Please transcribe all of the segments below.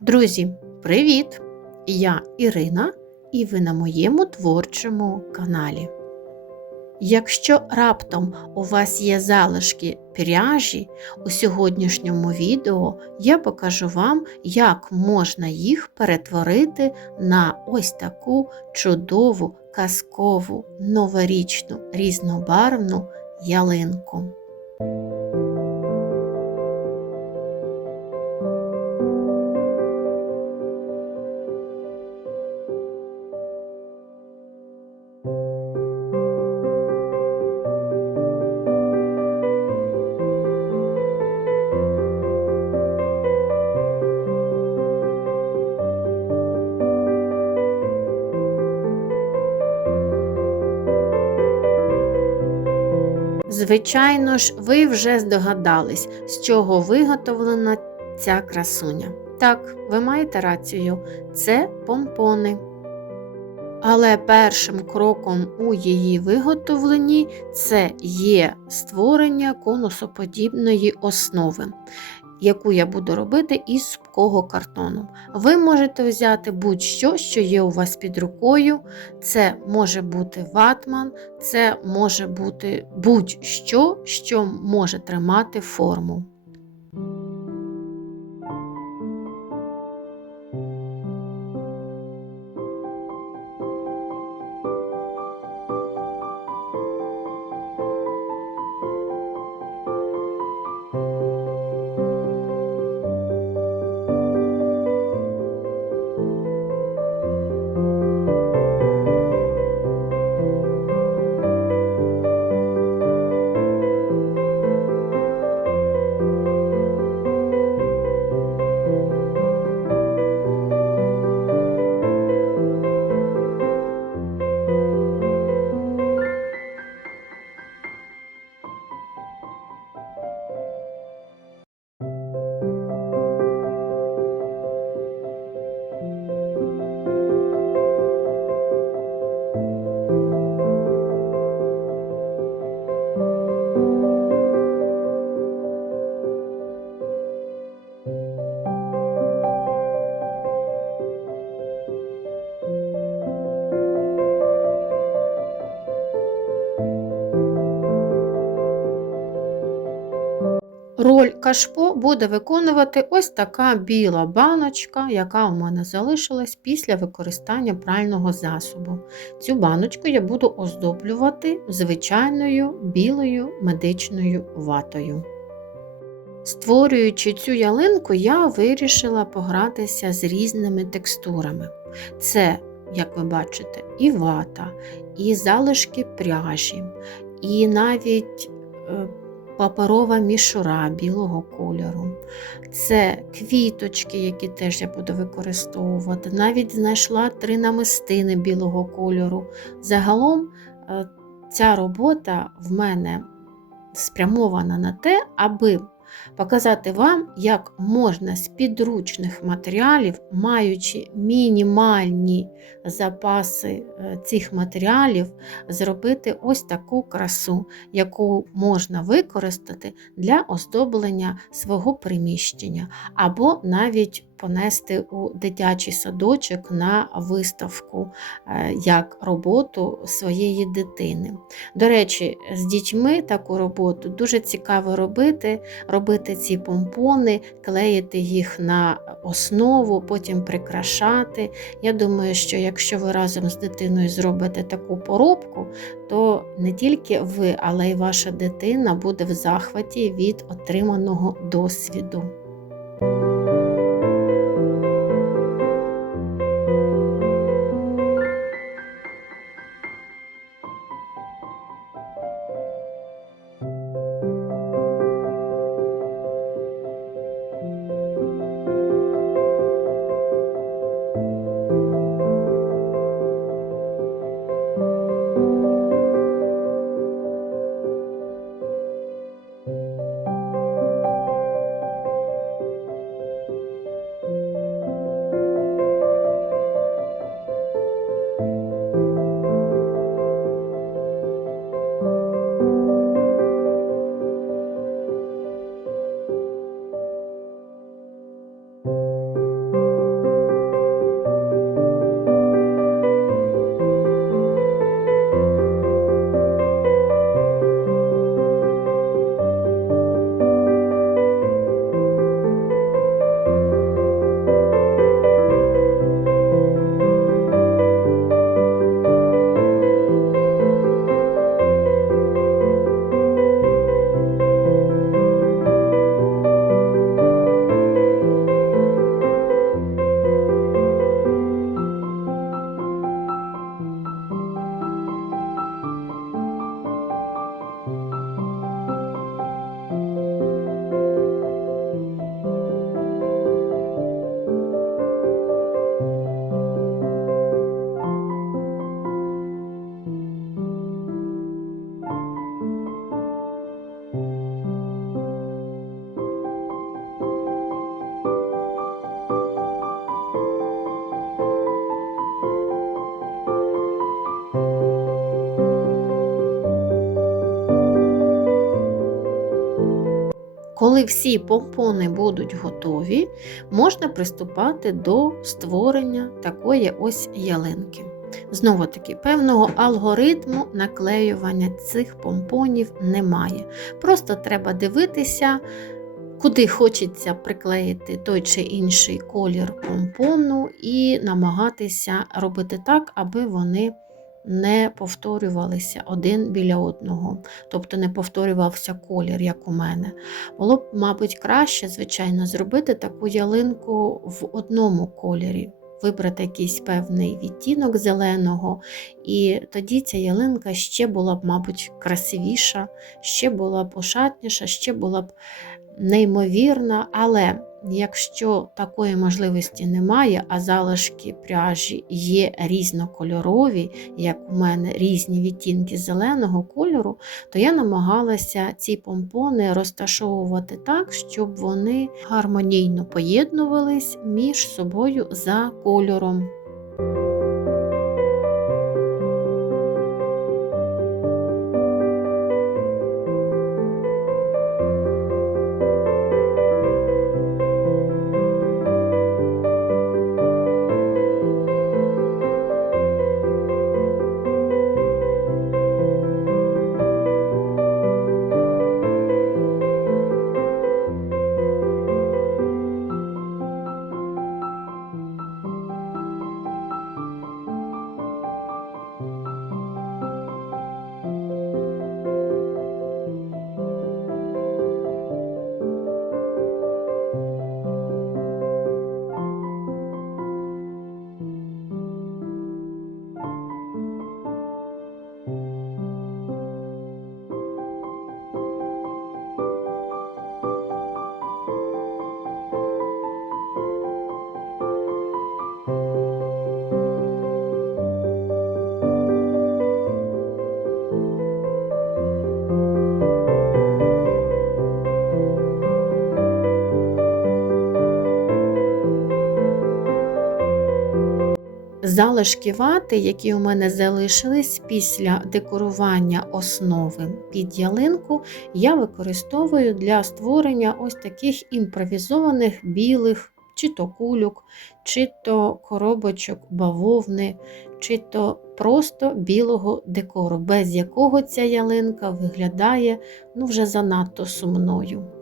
Друзі, привіт! Я Ірина і ви на моєму творчому каналі. Якщо раптом у вас є залишки пряжі, у сьогоднішньому відео я покажу вам, як можна їх перетворити на ось таку чудову, казкову, новорічну, різнобарвну ялинку. Звичайно ж, ви вже здогадались, з чого виготовлена ця красуня. Так, ви маєте рацію, це помпони. Але першим кроком у її виготовленні це є створення конусоподібної основи, яку я буду робити із супкого картону. Ви можете взяти будь-що, що є у вас під рукою. Це може бути ватман, це може бути будь-що, що може тримати форму. Роль кашпо буде виконувати ось така біла баночка, яка у мене залишилась після використання прального засобу. Цю баночку я буду оздоблювати звичайною білою медичною ватою. Створюючи цю ялинку, я вирішила погратися з різними текстурами. Це, як ви бачите, і вата, і залишки пряжі, і навіть е, паперова мішура білого кольору. Це квіточки, які теж я буду використовувати. Навіть знайшла три намистини білого кольору. Загалом е, ця робота в мене спрямована на те, аби показати вам, як можна з підручних матеріалів, маючи мінімальні запаси е, цих матеріалів, зробити ось таку красу, яку можна використати для оздоблення свого приміщення, або навіть понести у дитячий садочок на виставку е, як роботу своєї дитини. До речі, з дітьми таку роботу дуже цікаво робити, робити ці помпони, клеїти їх на основу, потім прикрашати. Я думаю, що якщо ви разом з дитиною зробите таку поробку, то не тільки ви, але й ваша дитина буде в захваті від отриманого досвіду. Коли всі помпони будуть готові, можна приступати до створення такої ось ялинки. Знову таки, певного алгоритму наклеювання цих помпонів немає. Просто треба дивитися, куди хочеться приклеїти той чи інший колір помпону, і намагатися робити так, аби вони не повторювалися один біля одного, тобто не повторювався колір, як у мене. Було б, мабуть, краще, звичайно, зробити таку ялинку в одному кольорі. Вибрати якийсь певний відтінок зеленого, і тоді ця ялинка ще була б, мабуть, красивіша, ще була б ошатніша, ще була б неймовірна. Але якщо такої можливості немає, а залишки пряжі є різнокольорові, як у мене різні відтінки зеленого кольору, то я намагалася ці помпони розташовувати так, щоб вони гармонійно поєднувались між собою за кольором. Залишки вати, які у мене залишились після декорування основи під ялинку, я використовую для створення ось таких імпровізованих білих чи то кульок, чи то коробочок бавовни, чи то просто білого декору, без якого ця ялинка виглядає ну, вже занадто сумною.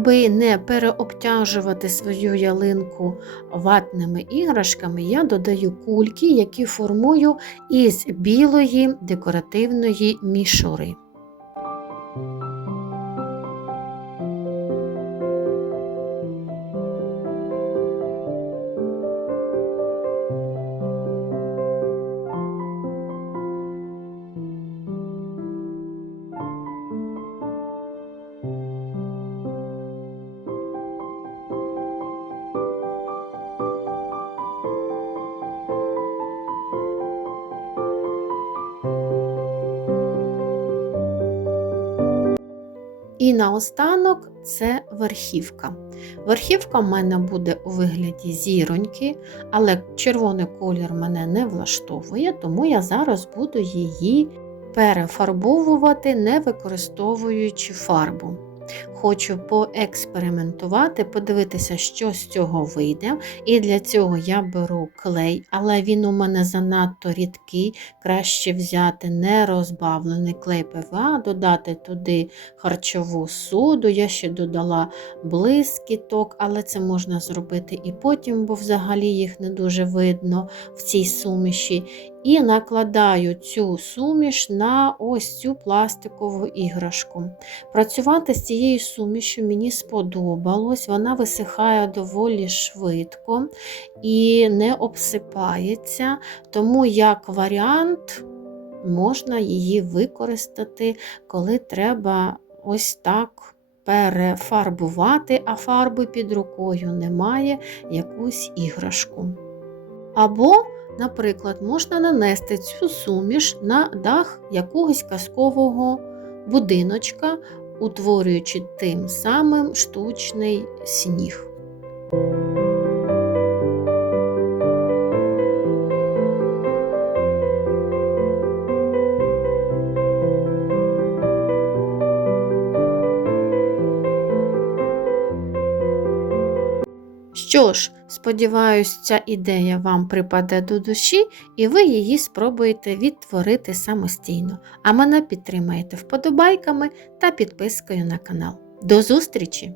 Аби не переобтяжувати свою ялинку ватними іграшками, я додаю кульки, які формую із білої декоративної мішури. І наостанок це верхівка. Верхівка в мене буде у вигляді зіроньки, але червоний колір мене не влаштовує, тому я зараз буду її перефарбовувати, не використовуючи фарбу. Хочу поекспериментувати, подивитися, що з цього вийде. І для цього я беру клей, але він у мене занадто рідкий. Краще взяти нерозбавлений клей ПВА, додати туди харчову соду. Я ще додала блискіток, але це можна зробити і потім, бо взагалі їх не дуже видно в цій суміші. І накладаю цю суміш на ось цю пластикову іграшку. Працювати з цією сумішю мені сподобалось, вона висихає доволі швидко і не обсипається, тому як варіант можна її використати, коли треба ось так перефарбувати, а фарби під рукою немає якусь іграшку. Або Наприклад, можна нанести цю суміш на дах якогось казкового будиночка, утворюючи тим самим штучний сніг. Що ж, сподіваюсь, ця ідея вам припаде до душі, і ви її спробуєте відтворити самостійно, а мене підтримаєте вподобайками та підпискою на канал. До зустрічі!